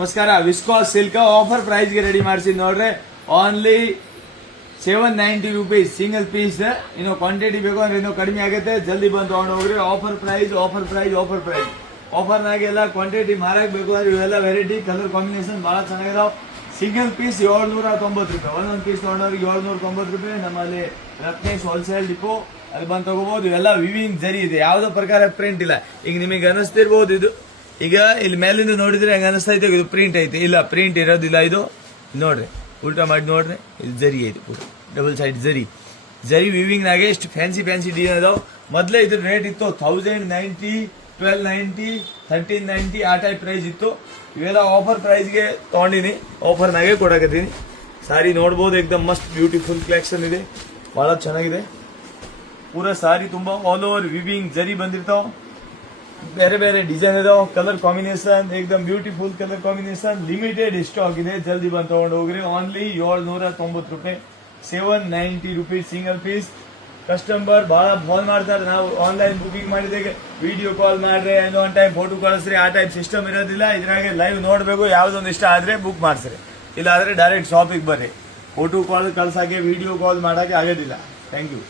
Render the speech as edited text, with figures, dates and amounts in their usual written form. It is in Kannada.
ನಮಸ್ಕಾರ. ವಿಸ್ಕಾಸ್ ಸಿಲ್ಕ್ ಆಫರ್ ಪ್ರೈಸ್ ಗೆ ರೆಡಿ ಮಾಡಿಸಿದ್ ನೋಡ್ರೆ ಓನ್ಲಿ 790 ರೂಪೀಸ್ ಸಿಂಗಲ್ ಪೀಸ್. ಇನ್ನು ಕ್ವಾಂಟಿಟಿ ಬೇಕು ಅಂದ್ರೆ ಇನ್ನೂ ಕಡಿಮೆ ಆಗುತ್ತೆ, ಜಲ್ದಿ ಬಂದು ತಗೊಂಡು ಹೋಗ್ರಿ. Offer price offer price offer price offer ನಾಗೆಲ್ಲ ಕ್ವಾಂಟಿಟಿ ಮಾರಕ್ ಬೇಕು ಅಂದ್ರೆ ಇವೆಲ್ಲ ವೆರೈಟಿ ಕಲರ್ ಕಾಂಬಿನೇಷನ್ ಬಹಳ ಚೆನ್ನಾಗಿದಾವ್. ಸಿಂಗಲ್ ಪೀಸ್ 790 ರೂಪಾಯಿ, ಒಂದೊಂದು ಪೀಸ್ ತಗೊಂಡವ್ರಿಗೆ 790 ರೂಪಾಯಿ. ನಮ್ಮಲ್ಲಿ ರತ್ನೇಶ್ ಹೋಲ್ಸೇಲ್ ಡಿಪೋ ಅಲ್ಲಿ ಬಂದು ತಗೋಬಹುದು. ಇವೆಲ್ಲ ವಿವಿಂಗ್ ಜರಿ ಇದೆ, ಯಾವ್ದೋ ಪ್ರಕಾರ ಪ್ರಿಂಟ್ ಇಲ್ಲ. ಈಗ ನಿಮಗೆ ಅನಿಸ್ತಿರ್ಬೋದು ಇದು, ಈಗ ಇಲ್ಲಿ ಮೇಲಿಂದ ನೋಡಿದ್ರೆ ಹೆಂಗ ಅನಿಸ್ತಾ ಇದೆ ಇದು ಪ್ರಿಂಟ್ ಐತೆ. ಇಲ್ಲ, ಪ್ರಿಂಟ್ ಇರೋದಿಲ್ಲ. ಇದು ನೋಡ್ರಿ, ಉಲ್ಟಾ ಮಾಡಿ ನೋಡ್ರಿ, ಇದು ಜರಿ ಐತೆ, ಪೂರ ಡಬಲ್ ಸೈಡ್ ಜರಿ ವಿವಿಂಗ್ ನಾಗೆ ಎಷ್ಟು ಫ್ಯಾನ್ಸಿ ಡಿಸೈನ್ ಅದಾವ. ಮೊದಲೇ ಇದ್ರ ರೇಟ್ ಇತ್ತು 1090, 1290, 1390 ಆ ಟೈಪ್ ಪ್ರೈಸ್ ಇತ್ತು. ಇವೆಲ್ಲ ಆಫರ್ ಪ್ರೈಸ್ಗೆ ತಗೊಂಡಿನಿ, ಆಫರ್ ನಾಗೆ ಕೊಡಕತ್ತೀನಿ. ಸಾರಿ ನೋಡ್ಬೋದು, ಎಕ್ದಮ್ ಮಸ್ತ್ ಬ್ಯೂಟಿಫುಲ್ ಕಲೆಕ್ಷನ್ ಇದೆ, ಬಹಳ ಚೆನ್ನಾಗಿದೆ. ಪೂರ ಸಾರಿ ತುಂಬಾ ಆಲ್ ಓವರ್ ವಿವಿಂಗ್ ಜರಿ ಬಂದಿರ್ತಾವ. ಬೇರೆ ಬೇರೆ ಡಿಸೈನ್ ಇದಾವ, ಕಲರ್ ಕಾಂಬಿನೇಷನ್ ಏಕದಮ್ beautiful colour combination. Limited stock ಇದೆ, ಜಲ್ದಿ ಬಂದು ತಗೊಂಡು ಹೋಗ್ರಿ. ಓನ್ಲಿ 790 ರೂಪಾಯಿ, 790 ರೂಪೀಸ್ ಸಿಂಗಲ್ ಪೀಸ್. ಕಸ್ಟಮರ್ ಬಹಳ ಫೋನ್ ಮಾಡ್ತಾರೆ, ನಾವು ಆನ್ಲೈನ್ ಬುಕಿಂಗ್ ಮಾಡಿದಾಗ ವಿಡಿಯೋ ಕಾಲ್ ಮಾಡ್ರೆ ಏನೋ ಒನ್ ಟೈಮ್ ಫೋಟೋ ಕಳಿಸ್ರಿ, ಆ ಟೈಪ್ ಸಿಸ್ಟಮ್ ಇರೋದಿಲ್ಲ. ಇದ್ರಾಗೆ ಲೈವ್ ನೋಡಬೇಕು, ಯಾವ್ದೊಂದು ಇಷ್ಟ ಆದ್ರೆ ಬುಕ್ ಮಾಡ್ಸ್ರಿ, ಇಲ್ಲ ಆದ್ರೆ ಡೈರೆಕ್ಟ್ ಶಾಪಿಗೆ ಬರ್ರಿ. ಫೋಟೋ ಕಾಲ್ ಕಳ್ಸಕ್ಕೆ ವಿಡಿಯೋ ಕಾಲ್ ಮಾಡಕ್ಕೆ ಆಗೋದಿಲ್ಲ. Thank you.